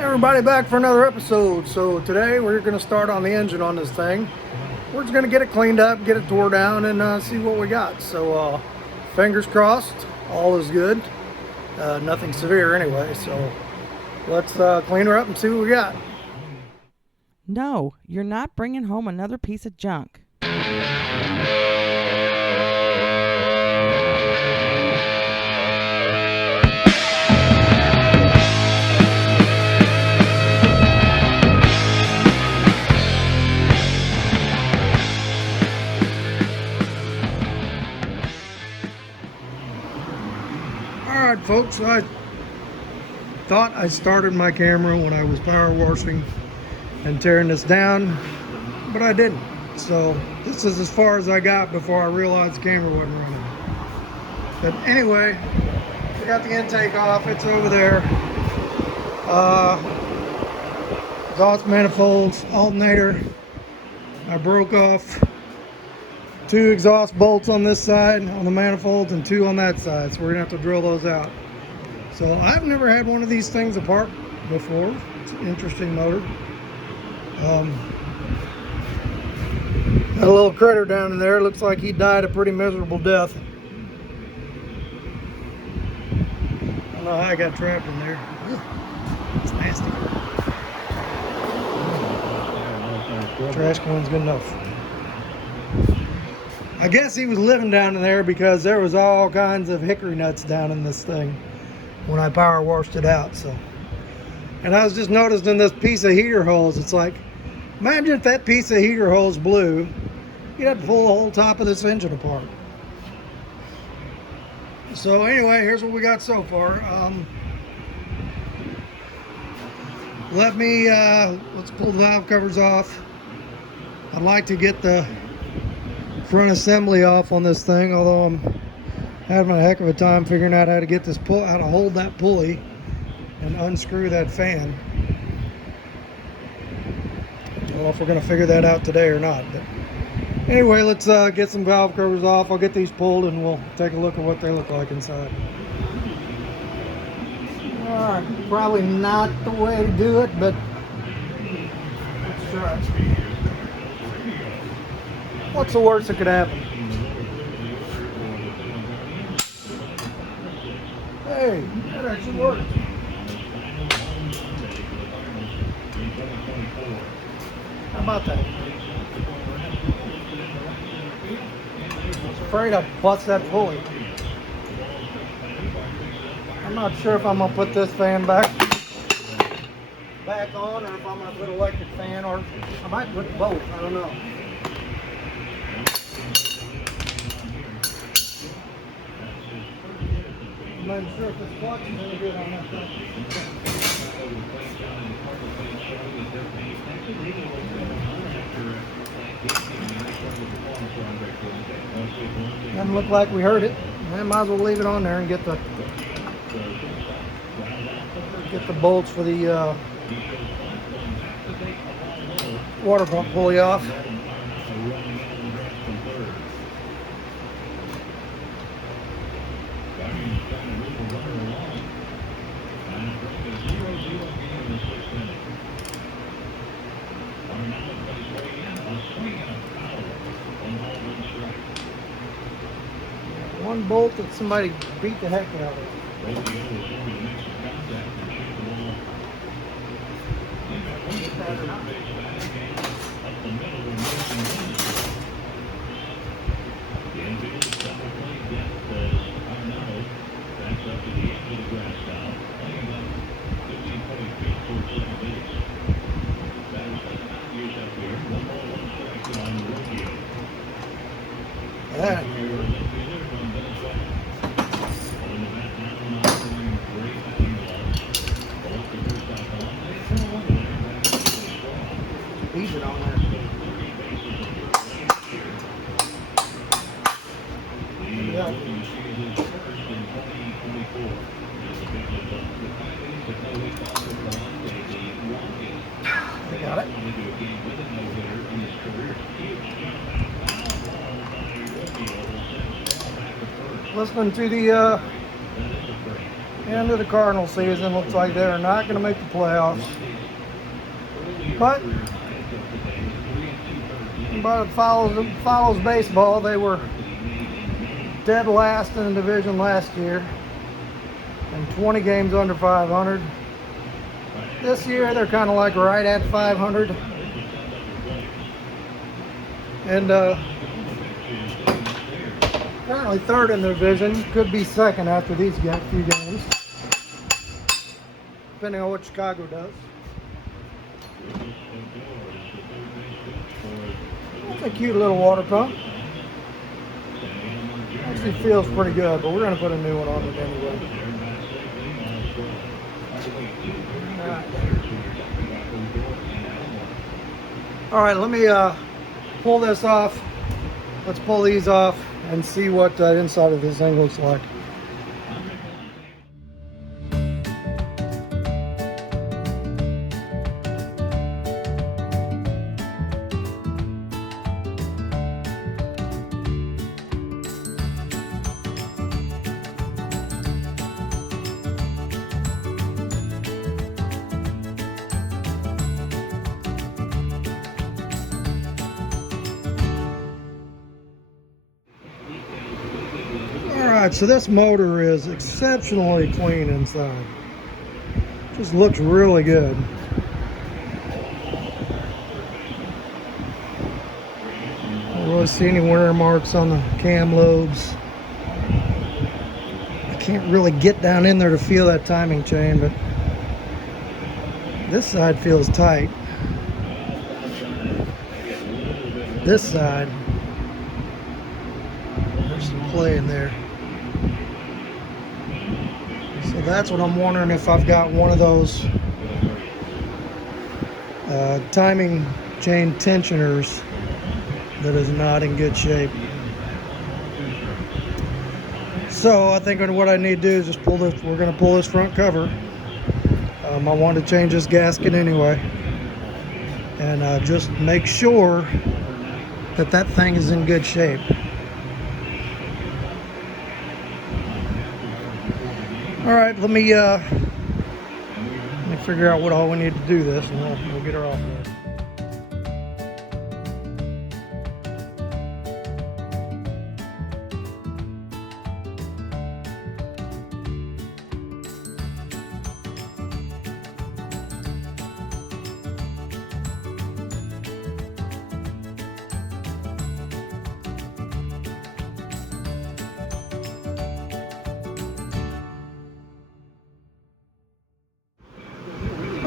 Everybody, back for another episode. So today we're going to start on the engine on this thing. We're just going to get it cleaned up, get it tore down, and see what we got. So fingers crossed, all is good. Nothing severe anyway. So let's clean her up and see what we got. No, you're not bringing home another piece of junk. Alright folks, I thought I started my camera when I was power washing and tearing this down, but I didn't. So this is as far as I got before I realized the camera wasn't running. But anyway, I got the intake off, it's over there. Exhaust manifolds, alternator. I broke off 2 exhaust bolts on this side on the manifolds and 2 on that side, so we're gonna have to drill those out. So I've never had one of these things apart before. It's an interesting motor. Got a little critter down in there. Looks like he died a pretty miserable death. I don't know how I got trapped in there. It's nasty. Trash can's good enough. I guess he was living down in there because there was all kinds of hickory nuts down in this thing when I power washed it out. So, and I was just noticing this piece of heater hose. It's like, imagine if that piece of heater hose blew, you'd have to pull the whole top of this engine apart. So anyway, here's what we got so far. Let's pull the valve covers off. I'd like to get the front assembly off on this thing, although I'm having a heck of a time figuring out how to get this how to hold that pulley and unscrew that fan. I don't know if we're going to figure that out today or not, but anyway, let's get some valve covers off. I'll get these pulled and we'll take a look at what they look like inside. Alright, probably not the way to do it, but let's try. What's the worst that could happen? Hey, that actually worked. How about that? I was afraid I'd bust that pulley. I'm not sure if I'm going to put this fan back on, or if I'm going to put an electric fan, or I might put both. I don't know. I'm not sure if this clutch is any good on that thing. Doesn't look like we heard it. I might as well leave it on there and get the bolts for the water pump pulley off. One bolt that somebody beat the heck out of. Yeah. Leave it on there. Yeah. I got it. Listening to the End of the Cardinal season. Looks like they're not going to make the playoffs. But it follows baseball. They were dead last in the division last year and 20 games under 500. This year they're kind of like right at 500. And currently third in the division. Could be second after these few games, depending on what Chicago does. It's a cute little water pump. Actually feels pretty good, but we're going to put a new one on it anyway. All right, let me pull this off. Let's pull these off and see what the inside of this thing looks like. Alright, so this motor is exceptionally clean inside. Just looks really good. I don't really see any wear marks on the cam lobes. I can't really get down in there to feel that timing chain, but this side feels tight. This side, there's some play in there. So that's what I'm wondering, if I've got one of those timing chain tensioners that is not in good shape. So I think what I need to do is just pull this. We're going to pull this front cover. I wanted to change this gasket anyway, and just make sure that that thing is in good shape. All right, let me figure out what all we need to do this, and we'll get her off there.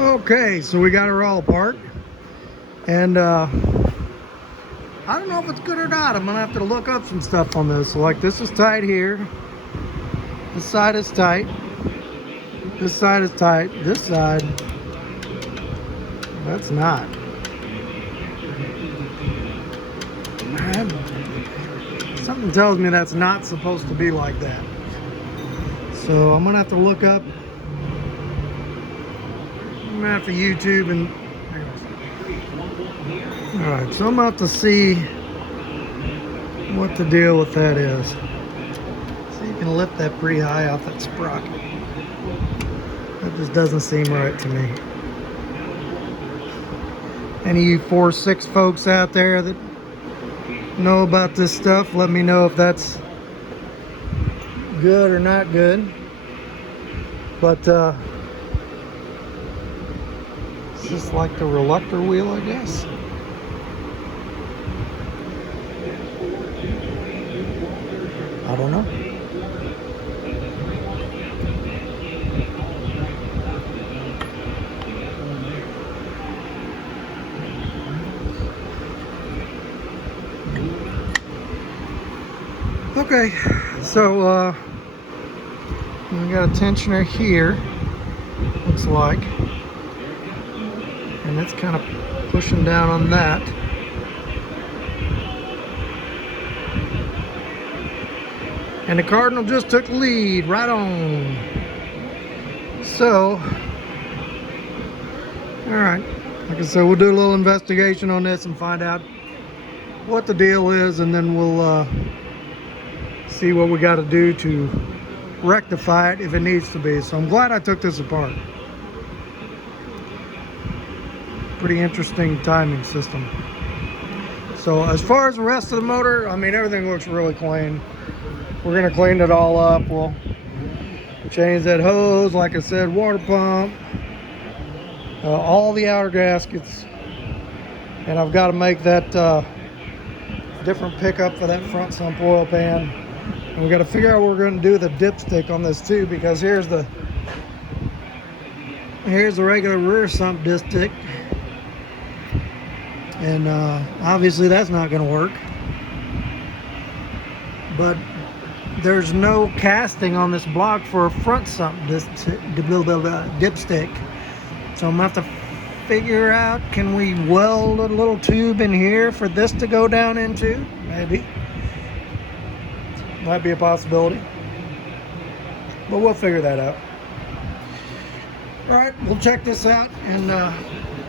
Okay, so we got her all apart, and I don't know if it's good or not. I'm gonna have to look up some stuff on this. So like, this is tight here, this side is tight, this side is tight, this side, that's not. Something tells me that's not supposed to be like that. So I'm gonna have to look up. I'm gonna have to YouTube and. Alright, so I'm about to see what the deal with that is. So you can lift that pretty high off that sprocket. That just doesn't seem right to me. Any of you 4-6 folks out there that know about this stuff, let me know if that's good or not good. But it's just like the reluctor wheel, I guess. I don't know. Okay, so we got a tensioner here, looks like, and it's kind of pushing down on that. And the Cardinal just took lead, right on. So, alright, like I said, we'll do a little investigation on this and find out what the deal is, and then we'll see what we got to do to rectify it if it needs to be. So I'm glad I took this apart. Pretty interesting timing system. So as far as the rest of the motor, I mean, everything looks really clean. We're gonna clean it all up. We'll change that hose, like I said, water pump, all the outer gaskets, and I've got to make that different pickup for that front sump oil pan. And we got to figure out what we're going to do with the dipstick on this too, because here's the regular rear sump dipstick, and obviously that's not going to work. But there's no casting on this block for a front sump dipstick, so I'm gonna have to figure out, can we weld a little tube in here for this to go down into? Maybe. Might be a possibility, but we'll figure that out. All right, we'll check this out, and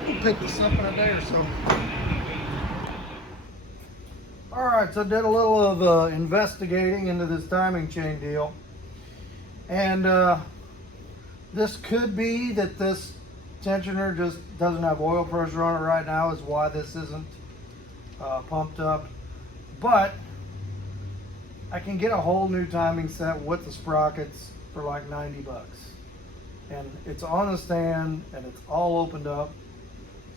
we'll pick this up in a day or so. All right, so I did a little of investigating into this timing chain deal, and this could be that this tensioner just doesn't have oil pressure on it right now, is why this isn't pumped up. But I can get a whole new timing set with the sprockets for like 90 bucks. And it's on the stand and it's all opened up.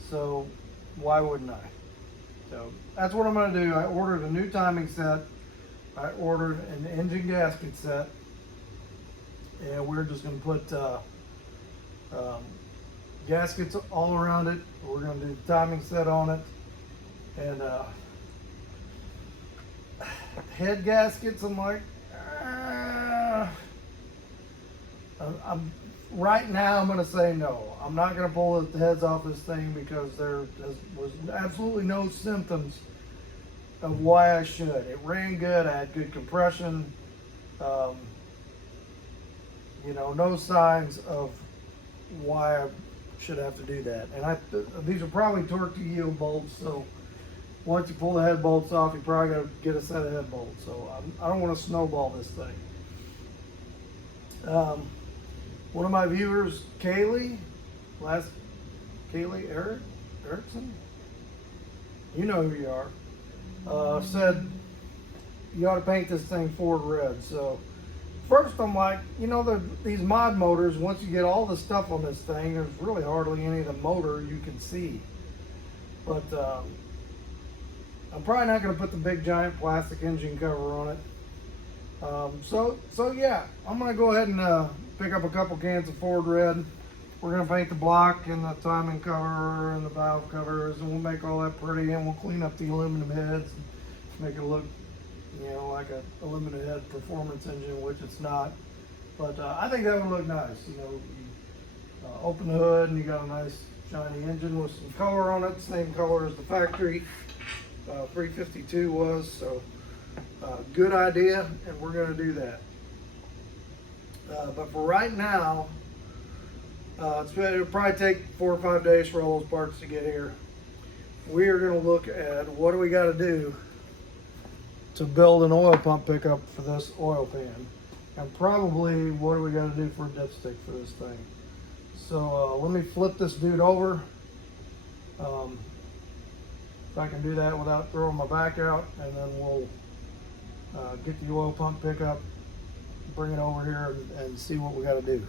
So why wouldn't I? So that's what I'm going to do. I ordered a new timing set. I ordered an engine gasket set. And we're just going to put gaskets all around it. We're going to do the timing set on it. And head gaskets, I'm like, right now I'm going to say no. I'm not going to pull the heads off this thing because there was absolutely no symptoms of why I should. It ran good. I had good compression. You know, no signs of why I should have to do that. And these are probably torque to yield bolts, so once you pull the head bolts off, you probably got to get a set of head bolts. So I don't want to snowball this thing. One of my viewers, Kaylee Erickson, you know who you are, said you ought to paint this thing Ford red. So first I'm like, you know, these mod motors, once you get all the stuff on this thing, there's really hardly any of the motor you can see. But I'm probably not going to put the big giant plastic engine cover on it. So yeah, I'm going to go ahead and pick up a couple cans of Ford red. We're going to paint the block and the timing cover and the valve covers, and we'll make all that pretty, and we'll clean up the aluminum heads and make it look, you know, like an aluminum head performance engine, which it's not. But I think that would look nice. You know, you open the hood and you got a nice shiny engine with some color on it, same color as the factory 352 was. So good idea, and we're going to do that. But for right now, it'll probably take 4 or 5 days for all those parts to get here. We are going to look at what do we got to do to build an oil pump pickup for this oil pan, and probably what do we got to do for a dipstick for this thing. So let me flip this dude over. If I can do that without throwing my back out, and then we'll get the oil pump pickup, bring it over here, and see what we got to do.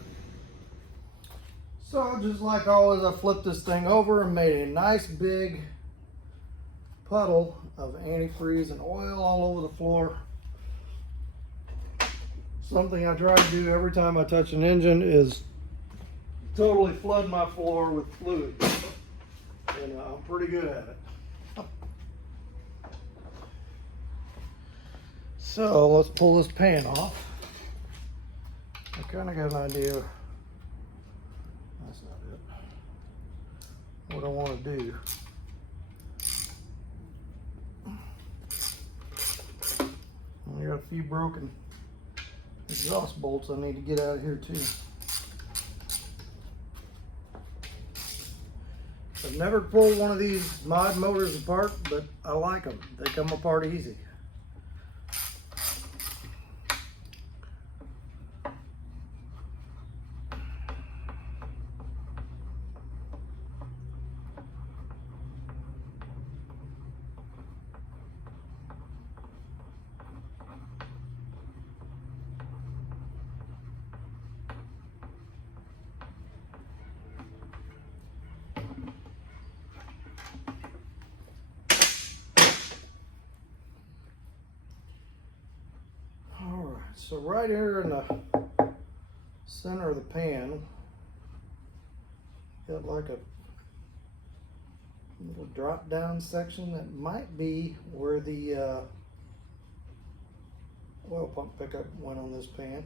So just like always, I flipped this thing over and made a nice big puddle of antifreeze and oil all over the floor. Something I try to do every time I touch an engine is totally flood my floor with fluid, and I'm pretty good at it. So let's pull this pan off. I kind of got an idea. That's not it. What I want to do. I got a few broken exhaust bolts I need to get out of here too. I've never pulled one of these mod motors apart, but I like them. They come apart easy. So right here in the center of the pan, got like a little drop down section that might be where the oil pump pickup went on this pan.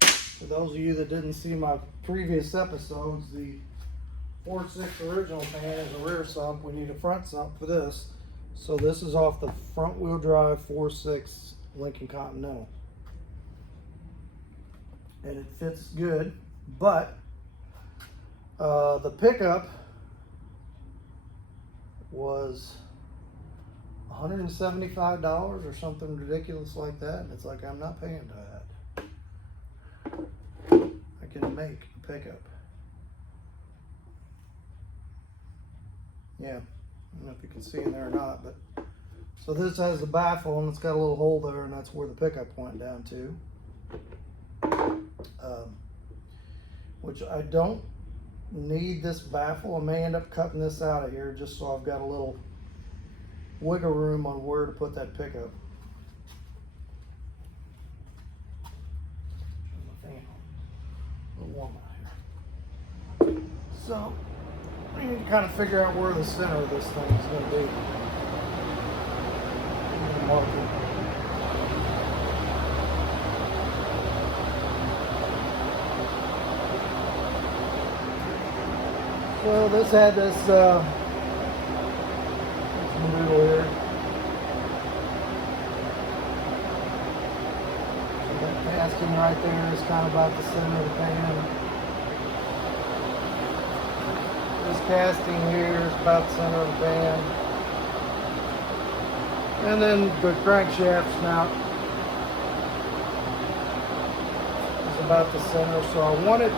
For those of you that didn't see my previous episodes, the 4.6 original pan is a rear sump. We need a front sump for this. So this is off the front wheel drive 4.6 Lincoln Continental. And it fits good, but the pickup was $175 or something ridiculous like that. And it's like, I'm not paying that. I can make a pickup. Yeah, I don't know if you can see in there or not, but so this has the baffle and it's got a little hole there, and that's where the pickup went down to. Which I don't need this baffle. I may end up cutting this out of here just so I've got a little wiggle room on where to put that pickup. Turn my fan on. A little warm out here. So I need to kind of figure out where the center of this thing is going to be. I'm going to mark it. So this had this noodle here. So that casting right there is kind of about the center of the pan. This casting here is about the center of the pan. And then the crankshaft snout is about the center. So I want it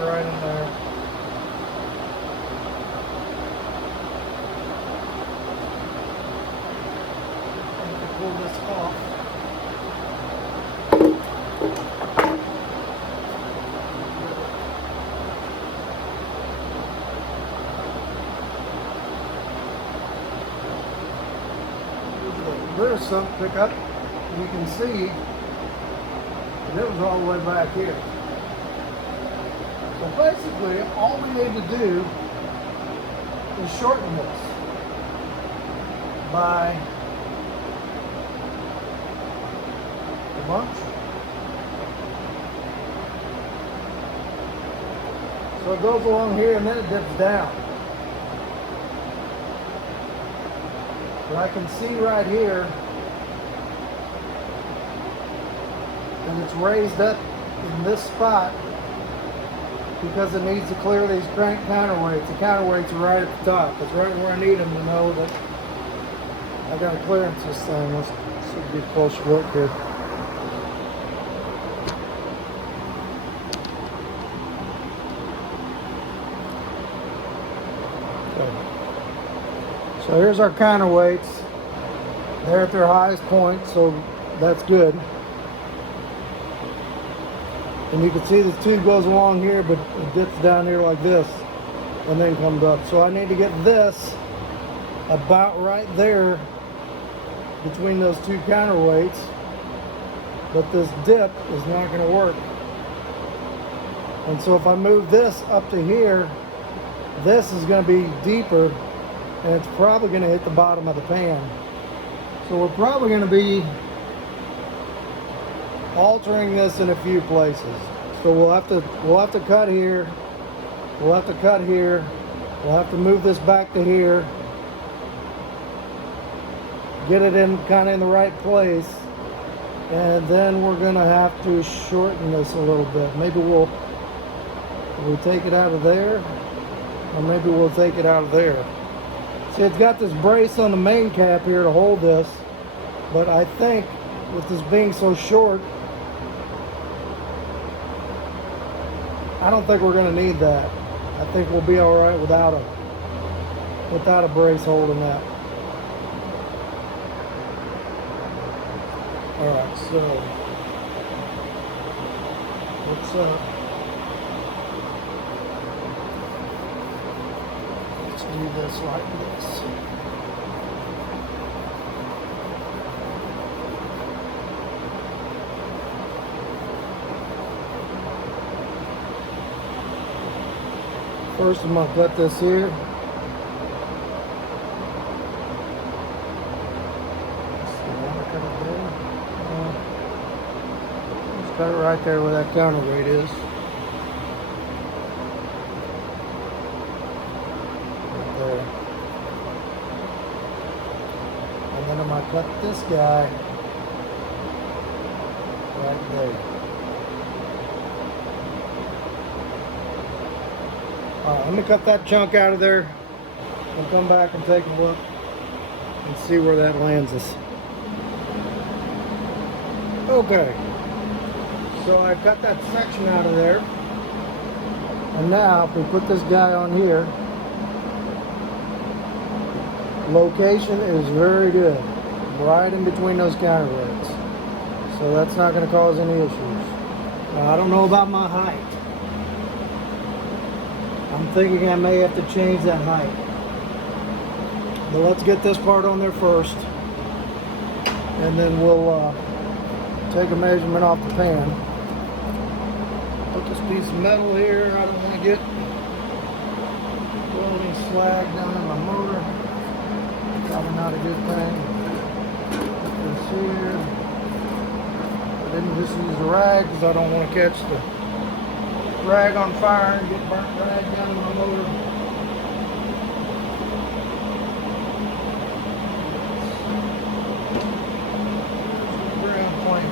right in there. I can pull this off. Rear sump pickup, you can see that it was all the way back here. So basically, all we need to do is shorten this by a bunch. So it goes along here and then it dips down. But I can see right here that it's raised up in this spot because it needs to clear these crank counterweights. The counterweights are right at the top. It's right where I need them to know that I got to clearance this thing. Let's see if we get a closer look here. Okay. So here's our counterweights. They're at their highest point, so that's good. And you can see the tube goes along here, but it dips down here like this and then comes up. So I need to get this about right there between those two counterweights, but this dip is not going to work. And so if I move this up to here, this is going to be deeper and it's probably going to hit the bottom of the pan. So we're probably going to be altering this in a few places. So we'll have to cut here. We'll have to cut here. We'll have to move this back to here. Get it in kind of in the right place. And then we're going to have to shorten this a little bit. Maybe we'll take it out of there, or maybe we'll take it out of there. See, it's got this brace on the main cap here to hold this, but I think with this being so short, I don't think we're going to need that. I think we'll be all right without a brace holding that. All right, so let's do this like this. First I'm going to cut this here. Let's cut it right there where that counterweight is. Right there. And then I'm going to cut this guy right there. Alright, let me cut that chunk out of there and come back and take a look and see where that lands us. Okay, so I cut that section out of there, and now if we put this guy on here, location is very good, right in between those counterweights, so that's not going to cause any issues. Now, I don't know about my height. I'm thinking I may have to change that height, but let's get this part on there first, and then we'll take a measurement off the pan. Put this piece of metal here. I don't want to get welding slag down in my motor. Probably not a good thing. Put this here. I didn't just use the rag because I don't want to catch the rag on fire and get burnt rag down in my motor. Ground plane.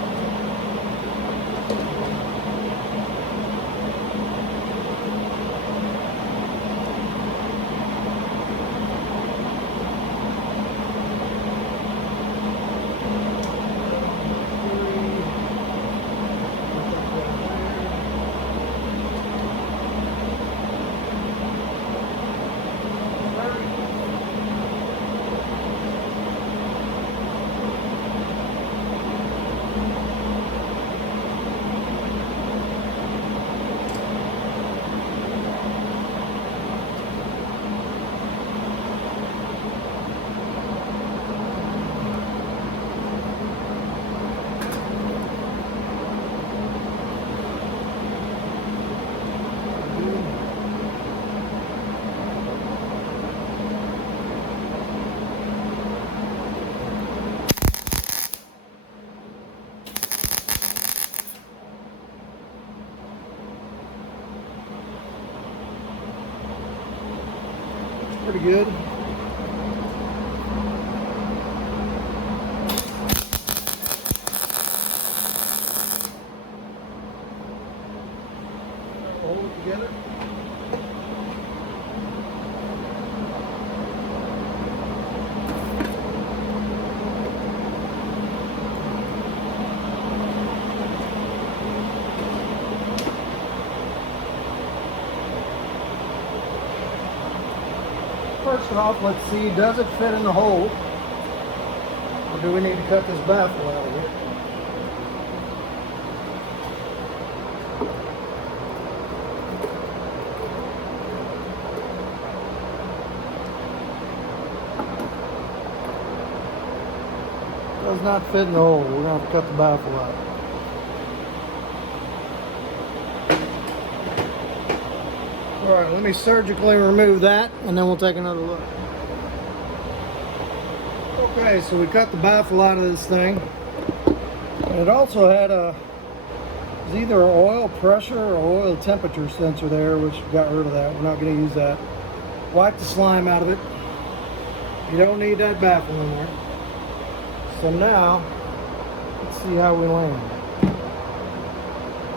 Pretty good. Hold it together. First off, let's see, does it fit in the hole? Or do we need to cut this baffle out of here? Does not fit in the hole. We're going to have to cut the baffle out. Alright, let me surgically remove that and then we'll take another look. Okay, so we cut the baffle out of this thing. And it also had it was either an oil pressure or oil temperature sensor there, which got rid of that. We're not going to use that. Wipe the slime out of it. You don't need that baffle in there. So now, let's see how we land.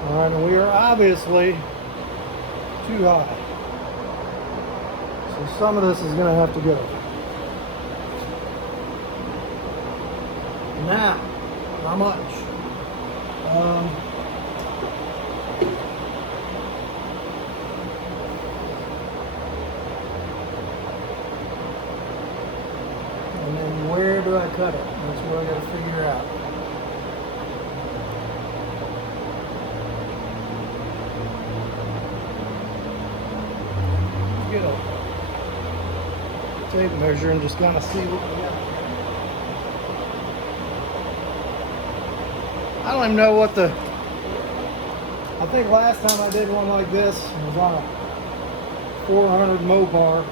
Alright, and we are obviously too high. So some of this is going to have to go. Now, how much? And then where do I cut it? That's what I got to figure out. Get a tape measure and just kind of see what we got. I don't even know what I think last time I did one like this, it was on a 400 Mopar,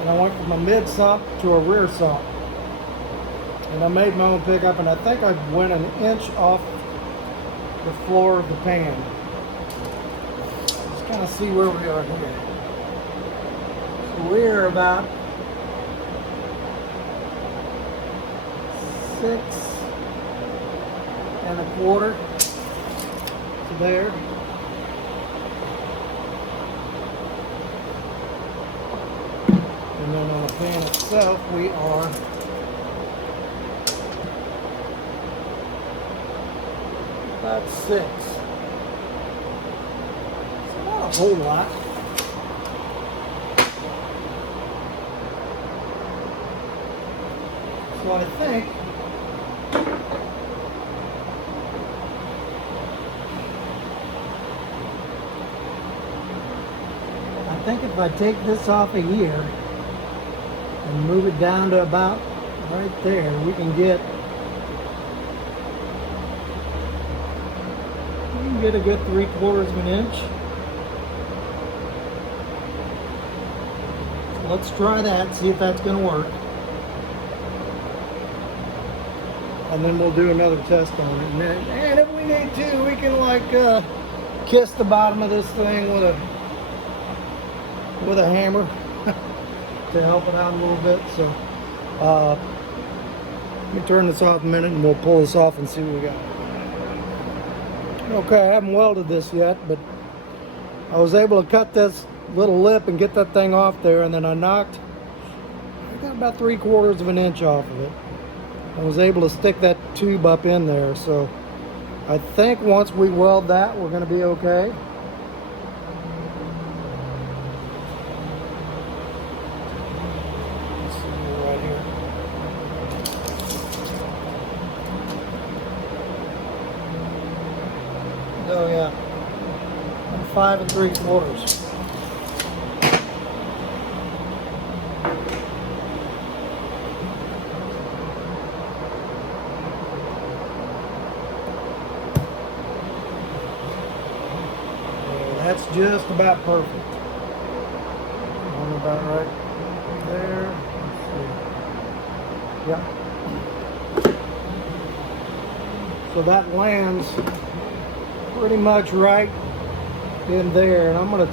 and I went from a mid sump to a rear sump. And I made my own pickup, and I think I went an inch off the floor of the pan. Let's kind of see where we are here. So we're about 6¼ to there. And then on the pan itself, we are about 6. It's not a whole lot. So I think if I take this off of here and move it down to about right there, we can get a good 3/4 of an inch. So let's try that, see if that's going to work. And then we'll do another test on it. And if we need to, we can like kiss the bottom of this thing with a hammer to help it out a little bit. So let me turn this off a minute and we'll pull this off and see what we got. Okay, I haven't welded this yet, but I was able to cut this little lip and get that thing off there, and then I got about 3/4 of an inch off of it. I was able to stick that tube up in there, so I think once we weld that, we're going to be okay. Let's see right here. Oh yeah, I'm 5 3/4. That's just about perfect. I'm about right there. Let's see. Yeah. So that lands pretty much right in there, and I'm gonna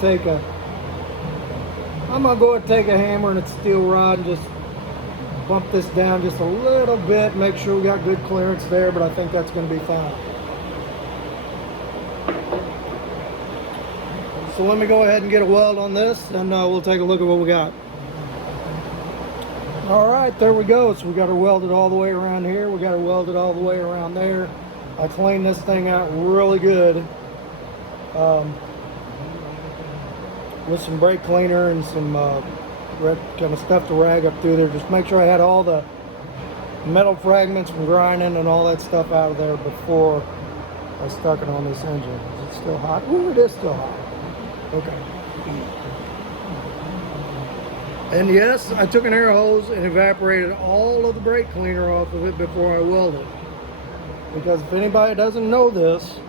go and take a hammer and a steel rod and just bump this down just a little bit, make sure we got good clearance there, but I think that's gonna be fine. So let me go ahead and get a weld on this, and we'll take a look at what we got. All right, there we go. So we got her welded all the way around here. We got her welded all the way around there. I cleaned this thing out really good with some brake cleaner and some kind of stuff to rag up through there. Just make sure I had all the metal fragments from grinding and all that stuff out of there before I stuck it on this engine. Is it still hot? Ooh, it is still hot. Okay. And yes, I took an air hose and evaporated all of the brake cleaner off of it before I welded. Because if anybody doesn't know this,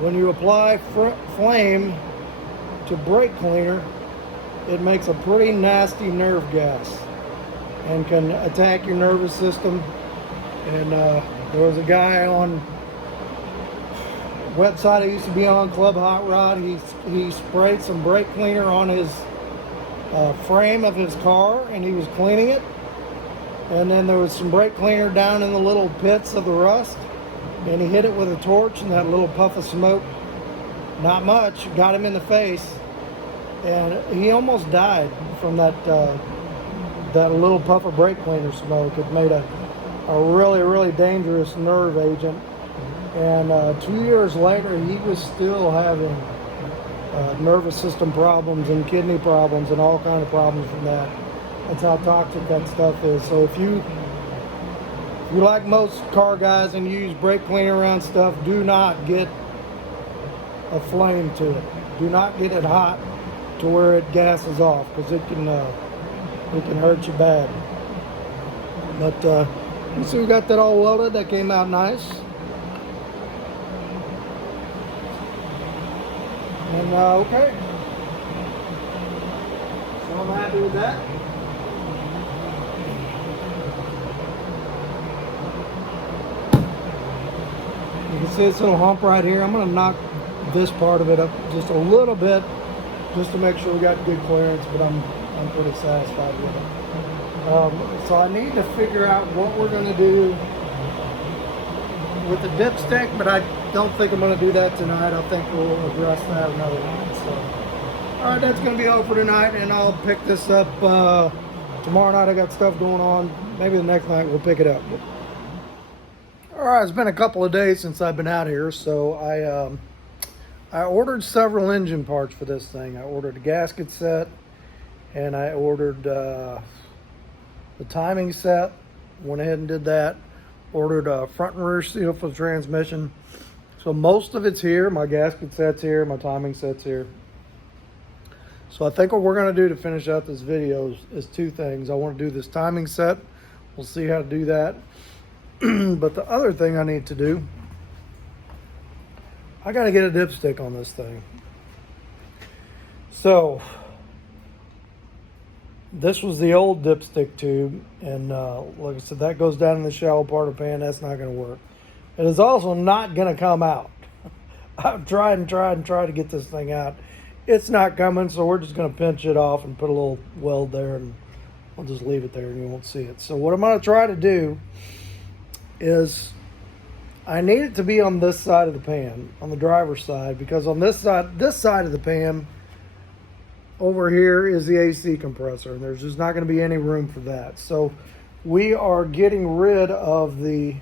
when you apply flame to brake cleaner, it makes a pretty nasty nerve gas and can attack your nervous system. And there was a guy on website I used to be on, Club Hot Rod. He sprayed some brake cleaner on his frame of his car, and he was cleaning it, and then there was some brake cleaner down in the little pits of the rust, and he hit it with a torch, and that little puff of smoke, not much, got him in the face, and he almost died from that little puff of brake cleaner smoke. It made a really, really dangerous nerve agent. And 2 years later, he was still having nervous system problems and kidney problems and all kind of problems from that. That's how toxic that stuff is. So if you like most car guys and you use brake cleaner around stuff, do not get a flame to it. Do not get it hot to where it gases off, because it can hurt you bad. But so we got that all welded. That came out nice. And okay, So I'm happy with that. You can see this little hump right here. I'm going to knock this part of it up just a little bit just to make sure we got good clearance, but I'm pretty satisfied with it. So I need to figure out what we're going to do with the dipstick, but I don't think I'm going to do that tonight. I think we'll address that another night. So, all right, that's going to be all for tonight, and I'll pick this up tomorrow night. I got stuff going on. Maybe the next night we'll pick it up. All right, it's been a couple of days since I've been out here, so I ordered several engine parts for this thing. I ordered a gasket set, and I ordered the timing set. Went ahead and did that. Ordered a front and rear seal for the transmission. So most of it's here. My gasket set's here. My timing set's here. So I think what we're going to do to finish out this video is two things. I want to do this timing set. We'll see how to do that. But the other thing I need to do, I got to get a dipstick on this thing. So this was the old dipstick tube, and like I said, that goes down in the shallow part of the pan. That's not going to work. It is also not going to come out. I've tried to get this thing out. It's not coming, so we're just going to pinch it off and put a little weld there, and I'll just leave it there and you won't see it. So what I'm going to try to do is I need it to be on this side of the pan, on the driver's side, because on this side of the pan over here is the AC compressor, and there's just not going to be any room for that. So we are getting rid of the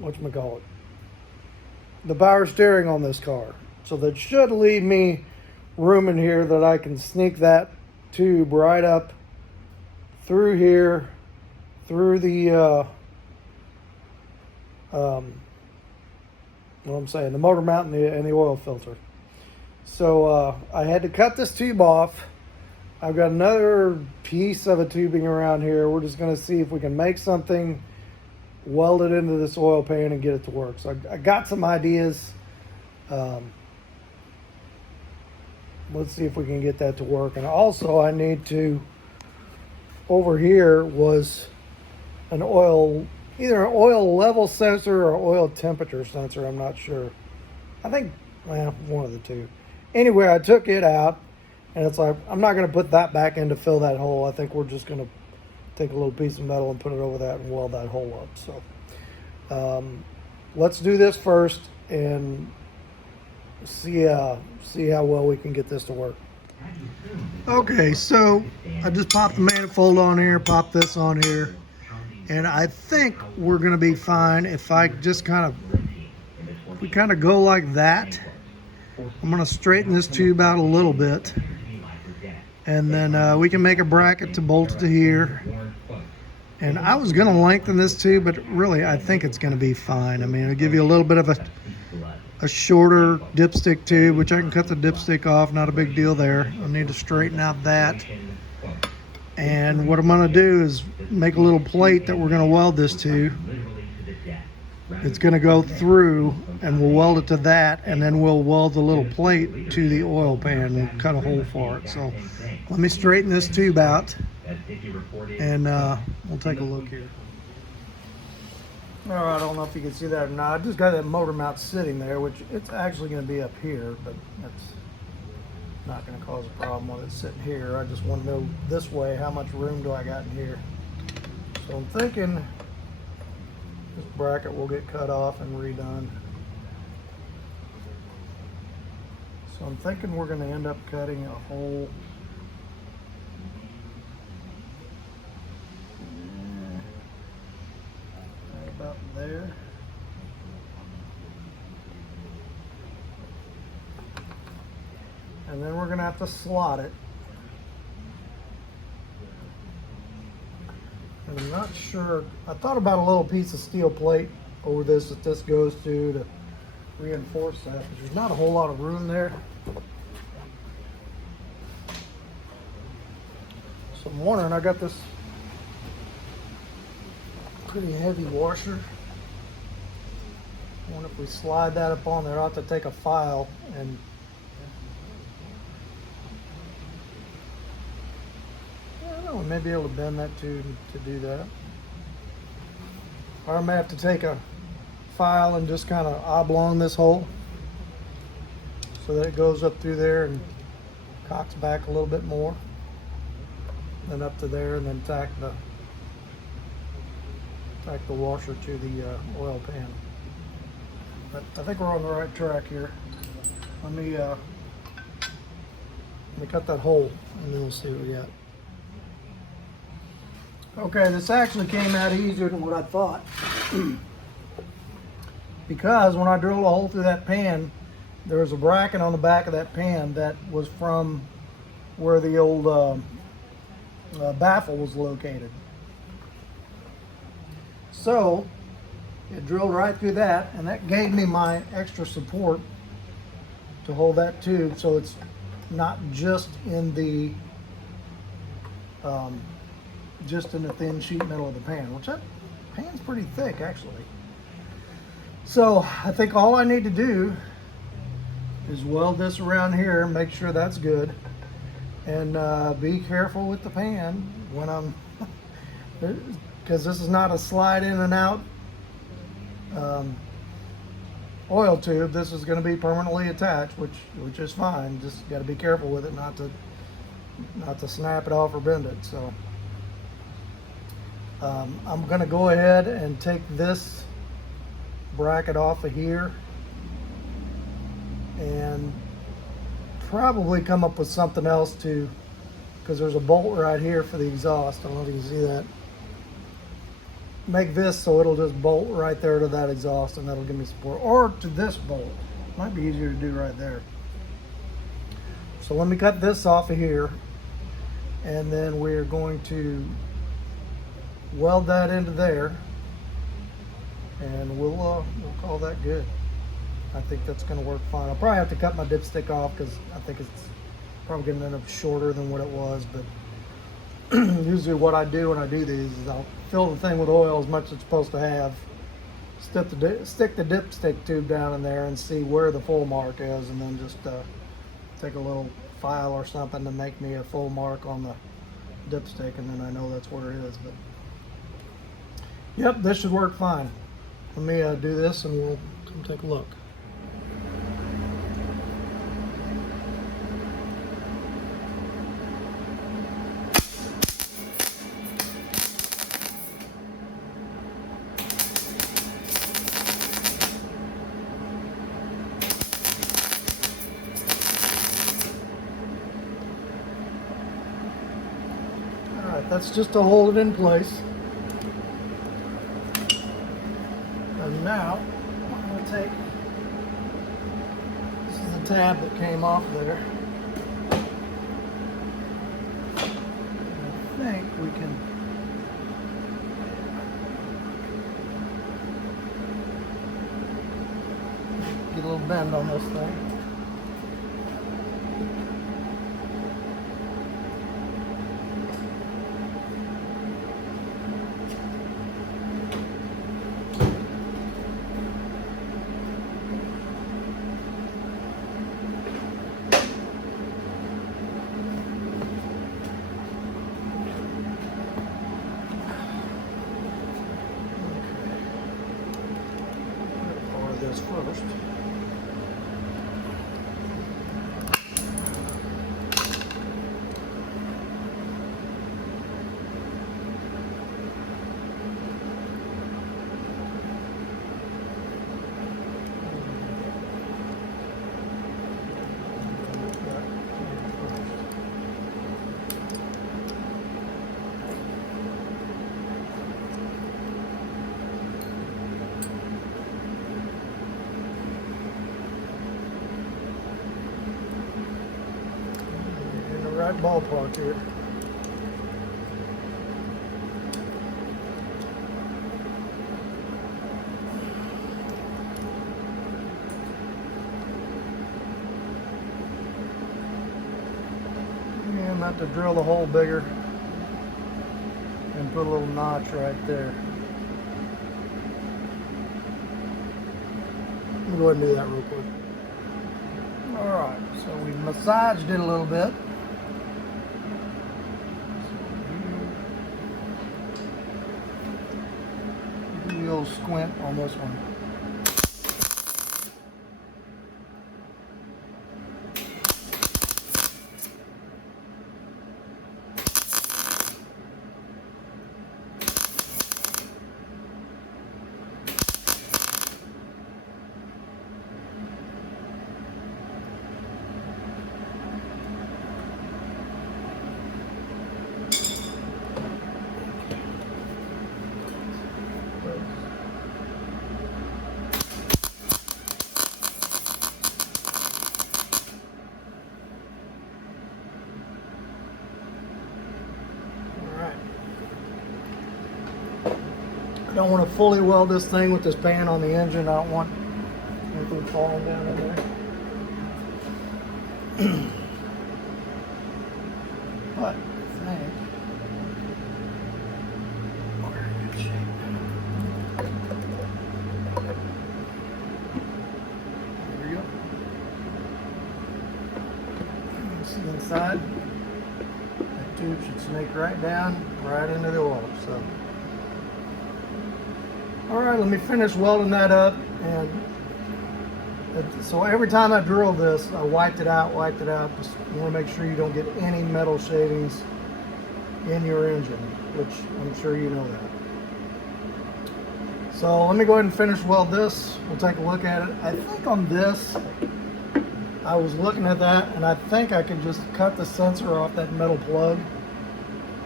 whatchamacallit, the power steering on this car. So that should leave me room in here that I can sneak that tube right up through here, through the what I'm saying, the motor mount and the oil filter. So I had to cut this tube off. I've got another piece of a tubing around here. We're just going to see if we can make something, weld it into this oil pan and get it to work. So I got some ideas. Let's see if we can get that to work. And also I need to, over here was an oil, either an oil level sensor or oil temperature sensor. I'm not sure. I think, well, one of the two. Anyway, I took it out, and it's like, I'm not going to put that back in to fill that hole. I think we're just going to take a little piece of metal and put it over that and weld that hole up. So let's do this first and see how well we can get this to work. Okay, so I just popped the manifold on here, popped this on here, and I think we're going to be fine if I just kind of go like that. I'm going to straighten this tube out a little bit, and then we can make a bracket to bolt it to here. And I was going to lengthen this tube, but really I think it's going to be fine. I mean, it'll give you a little bit of a shorter dipstick tube, which I can cut the dipstick off, not a big deal there. I need to straighten out that. And what I'm going to do is make a little plate that we're going to weld this to. It's going to go through, and we'll weld it to that, and then we'll weld the little plate to the oil pan and cut a hole for it. So let me straighten this tube out, and we'll take a look here. All right, I don't know if you can see that or not. I just got that motor mount sitting there, which it's actually going to be up here, but that's not going to cause a problem when it's sitting here. I just want to know this way, how much room do I got in here? So I'm thinking this bracket will get cut off and redone. So I'm thinking we're going to end up cutting a hole about there. And then we're going to have to slot it. And I'm not sure. I thought about a little piece of steel plate over this that this goes to reinforce that, but there's not a whole lot of room there. So I'm wondering, I got this pretty heavy washer. I wonder if we slide that up on there. I'll have to take a file and may be able to bend that to do that. Or I may have to take a file and just kind of oblong this hole so that it goes up through there and cocks back a little bit more. Then up to there, and then tack the washer to the oil pan. But I think we're on the right track here. Let me cut that hole and then we'll see what we got. Okay, this actually came out easier than what I thought. Because when I drilled a hole through that pan, there was a bracket on the back of that pan that was from where the old baffle was located. So it drilled right through that, and that gave me my extra support to hold that tube, so it's not just in the thin sheet metal of the pan, which that pan's pretty thick actually. So I think all I need to do is weld this around here, make sure that's good, and be careful with the pan when I'm, because this is not a slide in and out oil tube. This is going to be permanently attached, which is fine. Just got to be careful with it, not to snap it off or bend it. So I'm going to go ahead and take this bracket off of here and probably come up with something else to, because there's a bolt right here for the exhaust. I don't know if you can see that. Make this so it'll just bolt right there to that exhaust, and that'll give me support, or to this bolt. Might be easier to do right there. So let me cut this off of here, and then we're going to weld that into there, and we'll call that good. I think that's going to work fine. I'll probably have to cut my dipstick off because I think it's probably going to end up shorter than what it was, but usually what I do when I do these is I'll fill the thing with oil as much as it's supposed to have, stick the dipstick tube down in there and see where the full mark is, and then just take a little file or something to make me a full mark on the dipstick, and then I know that's where it is. But yep, this should work fine. Let me do this and we'll come take a look. That's just to hold it in place. And now I'm going to take, this is the tab that came off there. And I think we can get a little bend on this thing. This first. Right ballpark here. And not to drill the hole bigger and put a little notch right there. Let me go ahead and do that real quick. Alright, so we massaged it a little bit. a little squint on this one. I don't want to fully weld this thing with this pan on the engine. I don't want anything falling down in there. But I think we're in good shape. There we go. This is inside. That tube should snake right down, right into the oil. So. All right, let me finish welding that up, and so every time I drill this, I wiped it out. Just want to make sure you don't get any metal shavings in your engine, which I'm sure you know that. So let me go ahead and finish weld this. We'll take a look at it. I think on this, I was looking at that, and I think I can just cut the sensor off that metal plug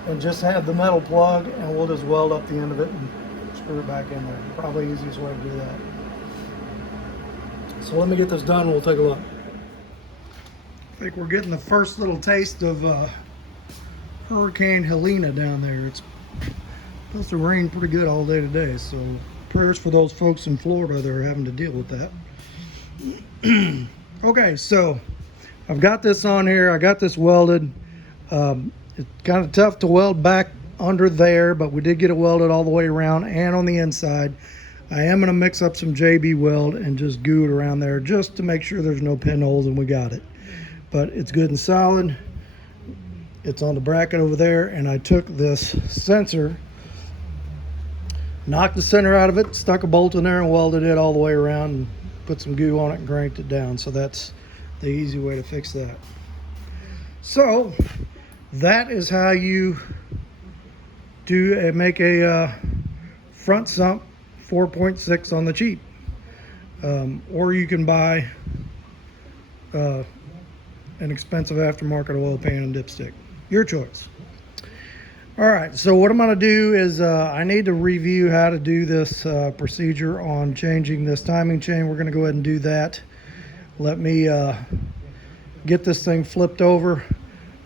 and just have the metal plug, and we'll just weld up the end of it and screw it back in there. Probably the easiest way to do that. So let me get this done and we'll take a look. I think we're getting the first little taste of Hurricane Helena down there. It's supposed to rain pretty good all day today, so prayers for those folks in Florida that are having to deal with that. Okay, so I've got this on here. I got this welded. It's kind of tough to weld back under there, but we did get it welded all the way around and on the inside. I am going to mix up some JB weld and just goo it around there just to make sure there's no pinholes, and we got it. But it's good and solid. It's on the bracket over there, and I took this sensor, knocked the center out of it, stuck a bolt in there and welded it all the way around and put some goo on it and cranked it down. So that's the easy way to fix that. So that is how you make a front sump 4.6 on the cheap, or you can buy an expensive aftermarket oil pan and dipstick. Your choice. All right, so what I'm going to do is I need to review how to do this procedure on changing this timing chain. We're going to go ahead and do that. Let me get this thing flipped over.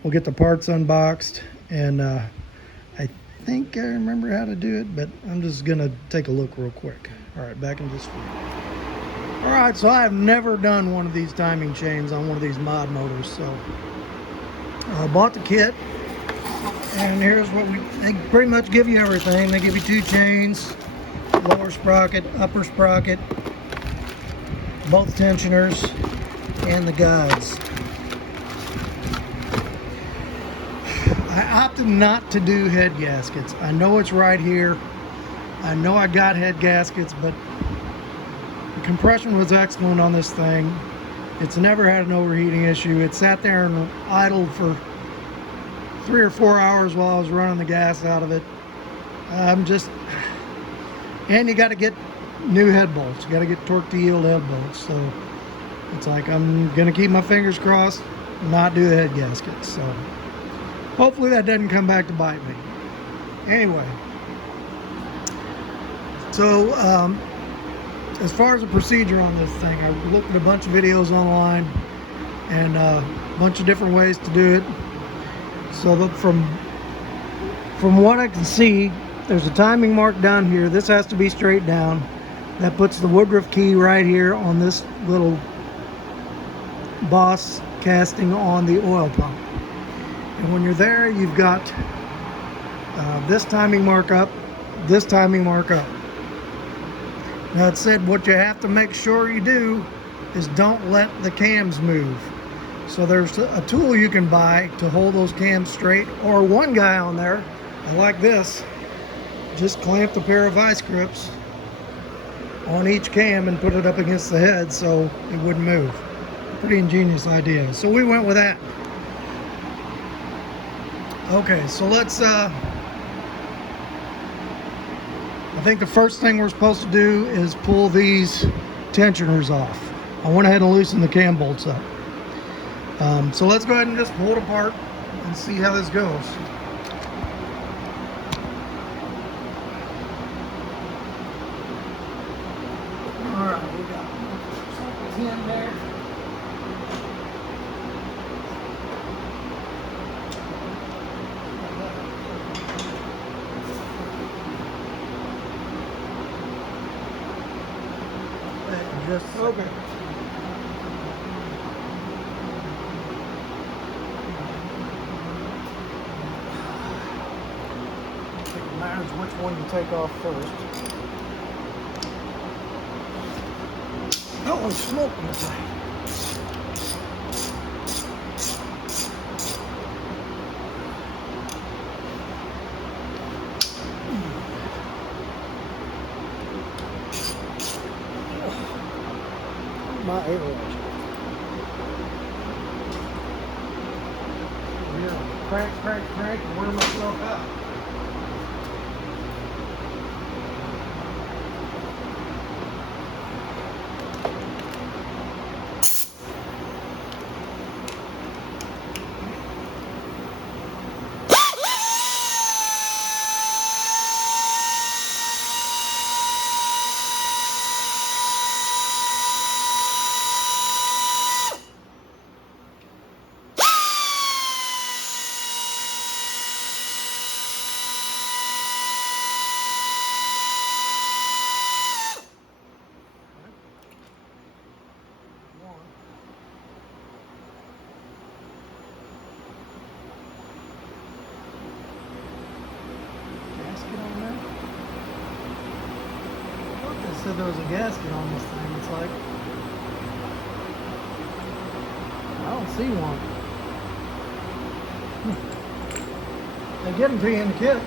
We'll get the parts unboxed, and I think I remember how to do it, but I'm just gonna take a look real quick. All right, back in just a few. All right, so I have never done one of these timing chains on one of these mod motors, so I bought the kit, and here's what they pretty much give you everything. They give you 2 chains, lower sprocket, upper sprocket, both tensioners, and the guides. I opted not to do head gaskets. I know it's right here. I know I got head gaskets, but the compression was excellent on this thing. It's never had an overheating issue. It sat there and idled for 3 or 4 hours while I was running the gas out of it. And you got to get new head bolts. You got to get torque to yield head bolts. So it's like I'm gonna keep my fingers crossed, not do the head gaskets. So hopefully that doesn't come back to bite me. Anyway, so as far as the procedure on this thing, I looked at a bunch of videos online and a bunch of different ways to do it. So that from what I can see, there's a timing mark down here. This has to be straight down. That puts the Woodruff key right here on this little boss casting on the oil pump. And when you're there, you've got this timing mark up, this timing mark up. That said, what you have to make sure you do is don't let the cams move. So there's a tool you can buy to hold those cams straight, or one guy on there, I like this, just clamped a pair of vice grips on each cam and put it up against the head so it wouldn't move. Pretty ingenious idea. So we went with that. Okay, so let's I think the first thing we're supposed to do is pull these tensioners off. I went ahead and loosened the cam bolts up. So let's go ahead and just pull it apart and see how this goes. Alright, we got something in there. Just okay. I think it matters which one you take off first. Oh, it's smoke in the thing. My arrows. Yeah, crank, and wear myself out. Said there was a gasket on this thing. It's like I don't see one. They give them to you in the kit.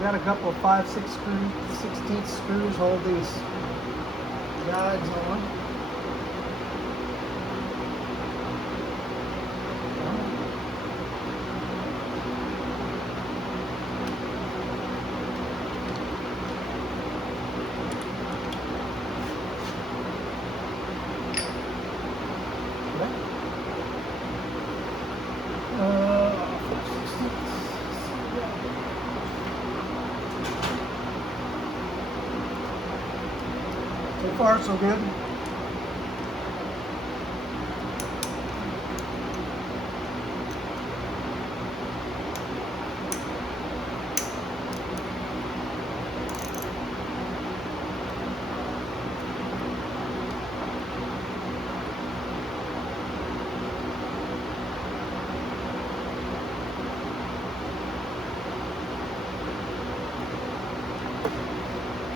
Got a couple of 5/6 screws, 16th screws hold these guides on. far so good.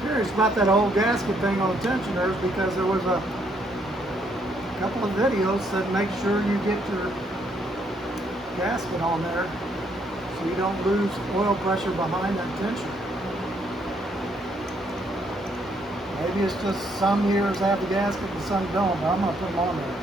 Curious about that whole gasket thing on tensioners, because there was a couple of videos that make sure you get your gasket on there so you don't lose oil pressure behind that tensioner. Maybe it's just some years have the gasket and some don't, but I'm going to put them on there.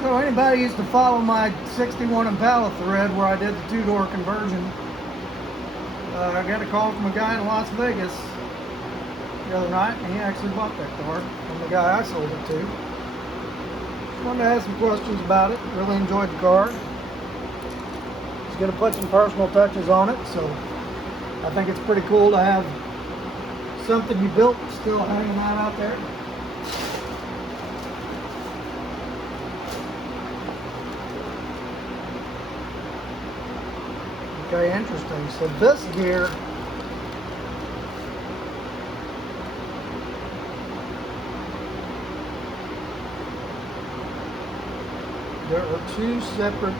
So anybody used to follow my 61 Impala thread where I did the two-door conversion, I got a call from a guy in Las Vegas the other night, and he actually bought that car from the guy I sold it to. Just wanted to ask some questions about it. Really enjoyed the car. He's going to put some personal touches on it, so I think it's pretty cool to have something you built still hanging out there. Okay, interesting. So this gear, there are two separate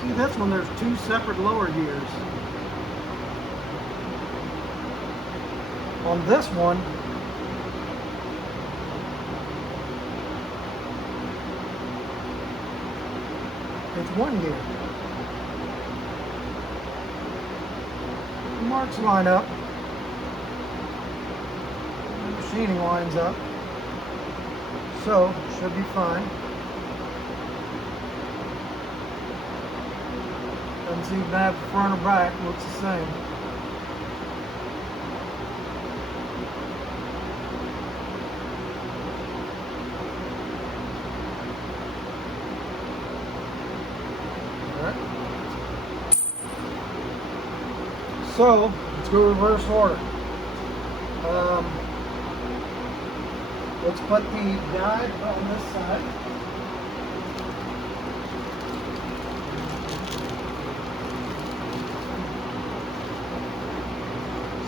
see this one, there's two separate lower gears. On this one, it's one gear. The marks line up. The machining lines up. So, should be fine. Doesn't seem to have front or back, looks the same. So, let's go reverse order. Let's put the guide on this side.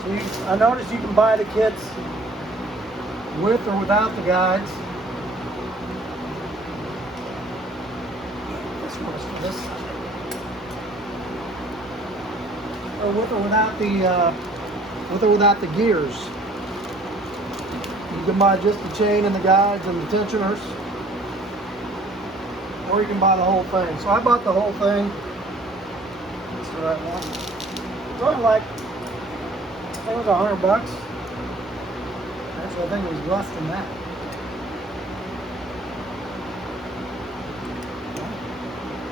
See, I noticed you can buy the kits with or without the guides. This one is for this side. Or with or without the gears. You can buy just the chain and the guides and the tensioners, or you can buy the whole thing. So I bought the whole thing. That's the right one. It's only like, I think it was $100. Actually, I think it was less than that.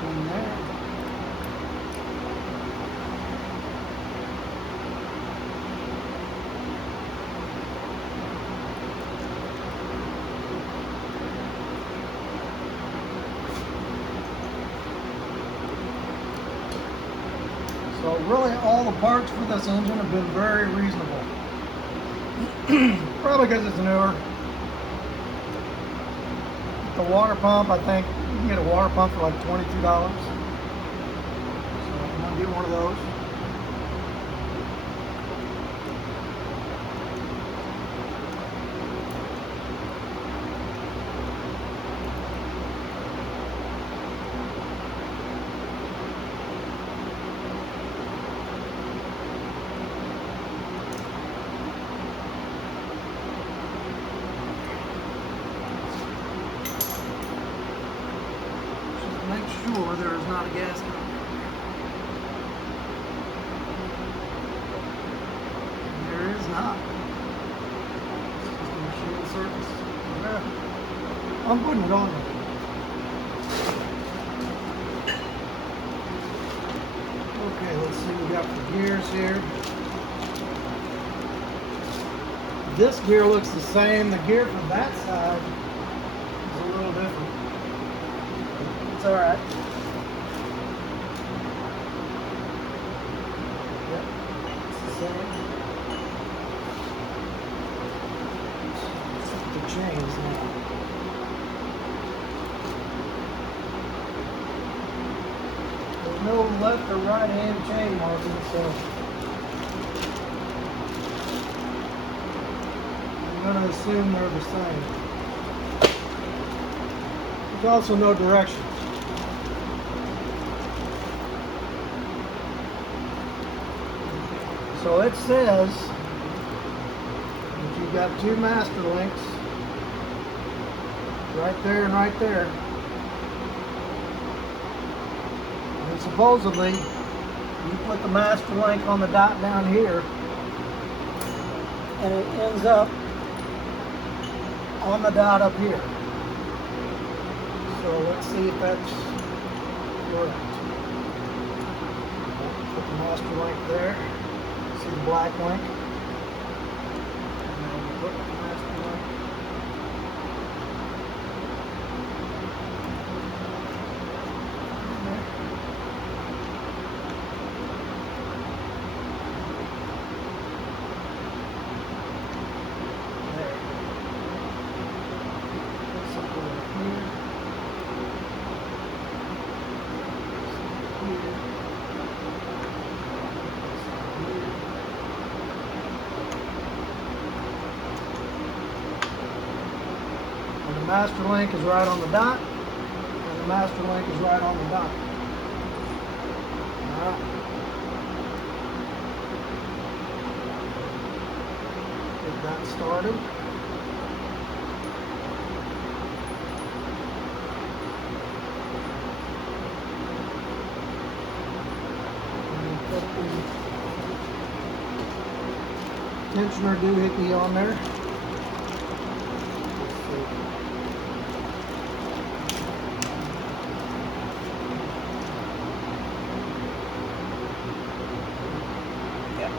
In there. So really all the parts for this engine have been very reasonable. Probably because it's newer. The water pump, I think you can get a water pump for like $22. So I'm going to get one of those. gasket. There is not. It's just a machine surface. Yeah. I'm putting it on there. Okay, let's see what we got for gears here. This gear looks the same. The gear from that side is a little different. It's alright. Yep, it's the same. The chains now. There's no left or right hand chain marking, so I'm going to assume they're the same. There's also no direction. So it says that you've got two master links right there and right there. And supposedly you put the master link on the dot down here and it ends up on the dot up here. So let's see if that's correct. Put the master link there. See the black link. And then put the master link. The master link is right on the dot, and the master link is right on the dot. Alright. Get that started. And put the tensioner doohickey on there.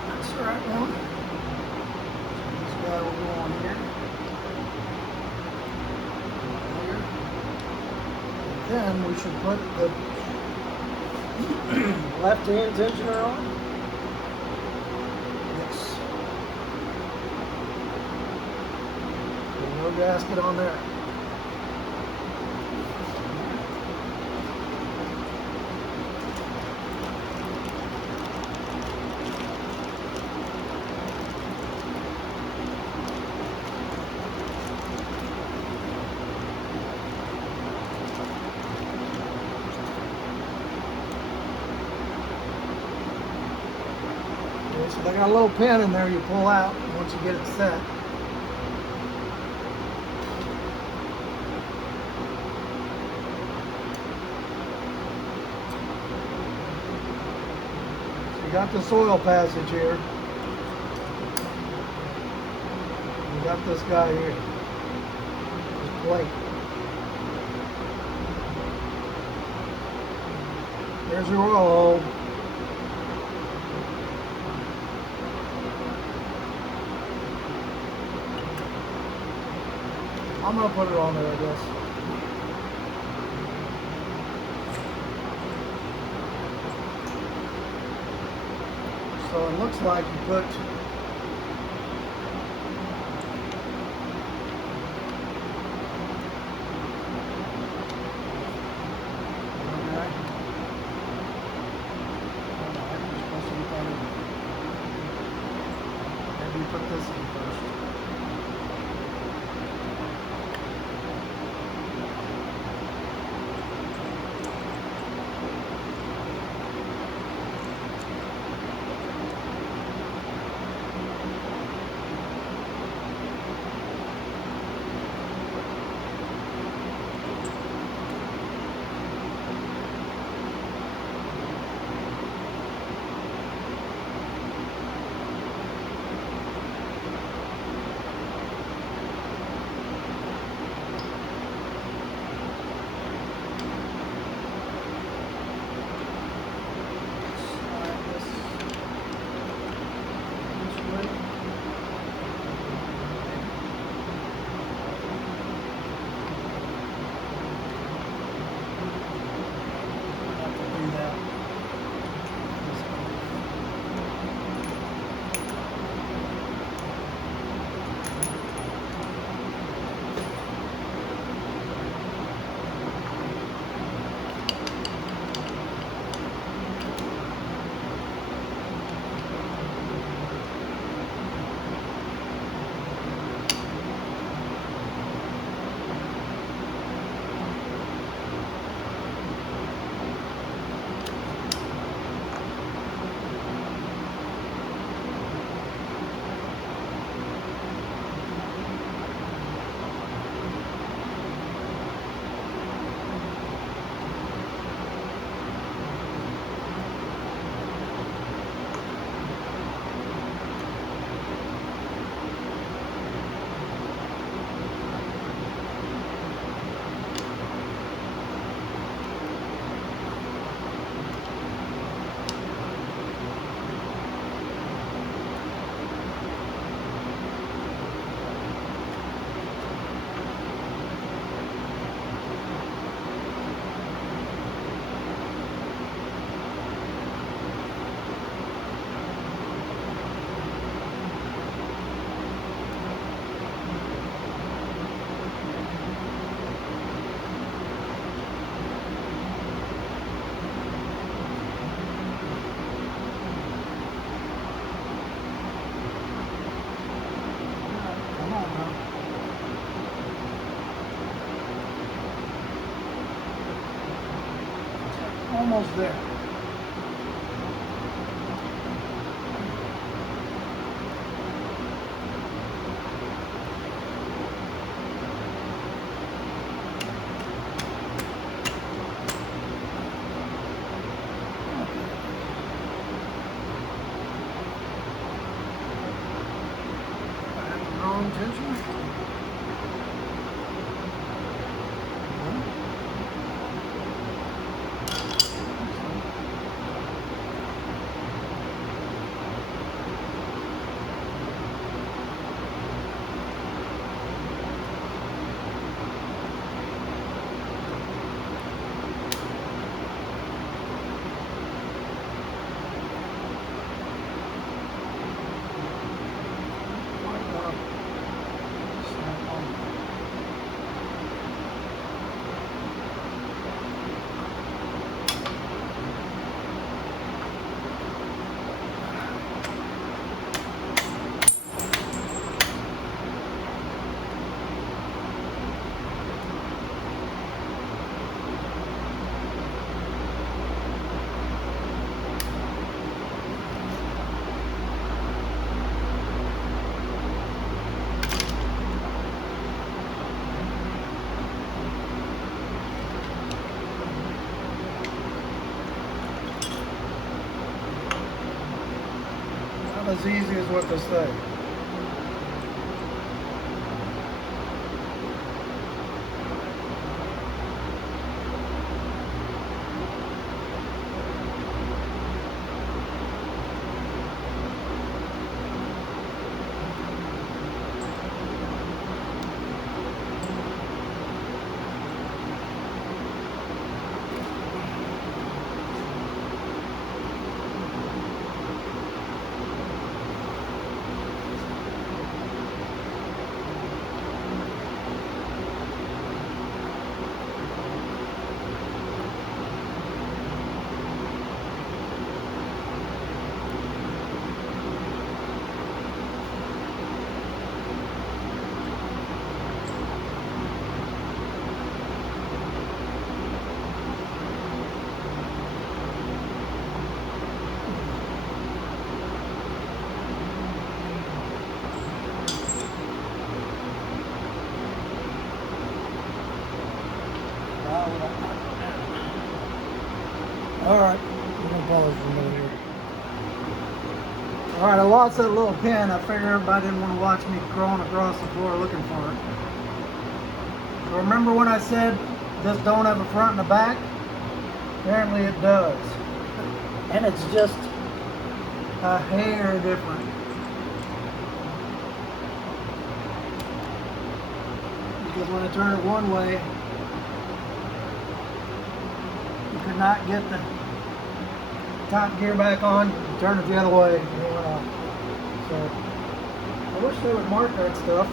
That's the right one. This guy will go on here. Here. And then we should put the left hand tensioner on. Yes. And no gasket on there. So they got a little pin in there you pull out once you get it set. So you got this oil passage here. You got this guy here. This plate. There's your oil hole. I'm going to put it on there, I guess. So it looks like you put maybe you put this in first. almost there. Wrong tension. Not as easy as what they say. All right, I'm gonna pause for a minute here. All right, I lost that little pin. I figured everybody didn't want to watch me crawling across the floor looking for it. So remember when I said this don't have a front and a back? Apparently it does. And it's just a hair different. Because when I turn it one way, you could not get the top gear back on, turn it the other way, and it went off. So, I wish they would mark that stuff.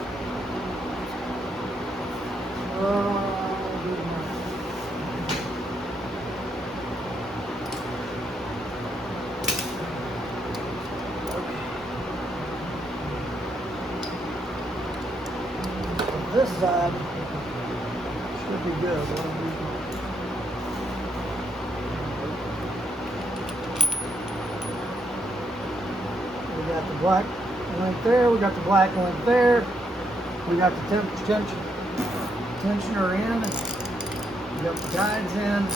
This side should be good. We got the black link there, we got the black link there, we got the tensioner in, we got the guides in,